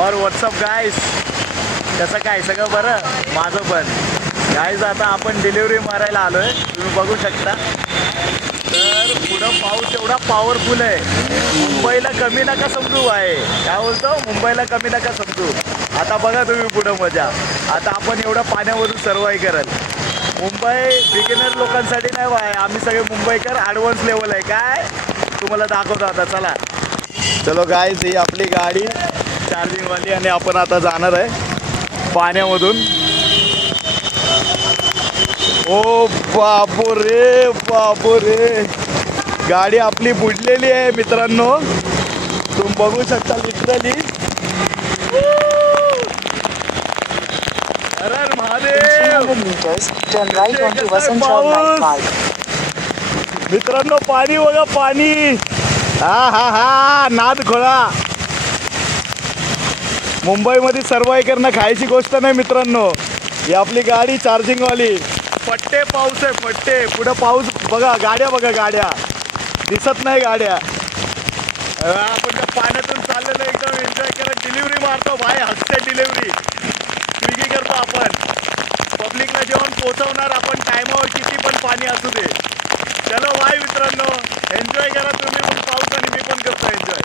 और व्हॉट्सअप गाईस, कसं काय सगळं बरं? माझं पण गाईज. आता आपण डिलिव्हरी मारायला आलो आहे, तुम्ही बघू शकता. तर पुढं पाऊस एवढा पॉवरफुल आहे, मुंबईला कमी नका समजू आहे. काय बोलतो, मुंबईला कमी नका समजू. आता बघा तुम्ही पुढं मजा. आता आपण एवढं पाण्यावरून सर्वाईव्ह कराल. मुंबई बिगिनर लोकांसाठी नाही बाय, आम्ही सगळे मुंबईकर ॲडव्हान्स लेवल आहे. काय तुम्हाला दाखवतो आता, चला. चलो गाईज, ही आपली गाडी चार्जिंगवाली आणि आपण आता जाणार आहे पाण्यामधून. ओ बापू रे, बापू रे, गाडी आपली बुडलेली आहे मित्रांनो, तुम्ही बघू शकता लिटरली. हर हर महादेव. मित्रांनो पाणी बघा, पाणी. हा हा हा, नाद खोळा. मुंबईमध्ये सर्वाईव्ह करणं खायची गोष्ट नाही मित्रांनो. ही आपली गाडी चार्जिंगवाली. फट्टे पाऊस आहे, फट्टे. पुढं पाऊस बघा, गाड्या बघा, गाड्या दिसत नाही गाड्या. आपण त्या पाण्यातून चाललेलं एकदम एन्जॉय करत डिलिव्हरी मारतो भाई. हसते डिलिव्हरी स्विगी करतो आपण. पब्लिकला जेवण पोचवणार आपण टायमावर, किती पण पाणी असू दे. चलो भाई मित्रांनो, एन्जॉय करा तुम्ही पण पाऊस आणि मी पण करतो एन्जॉय.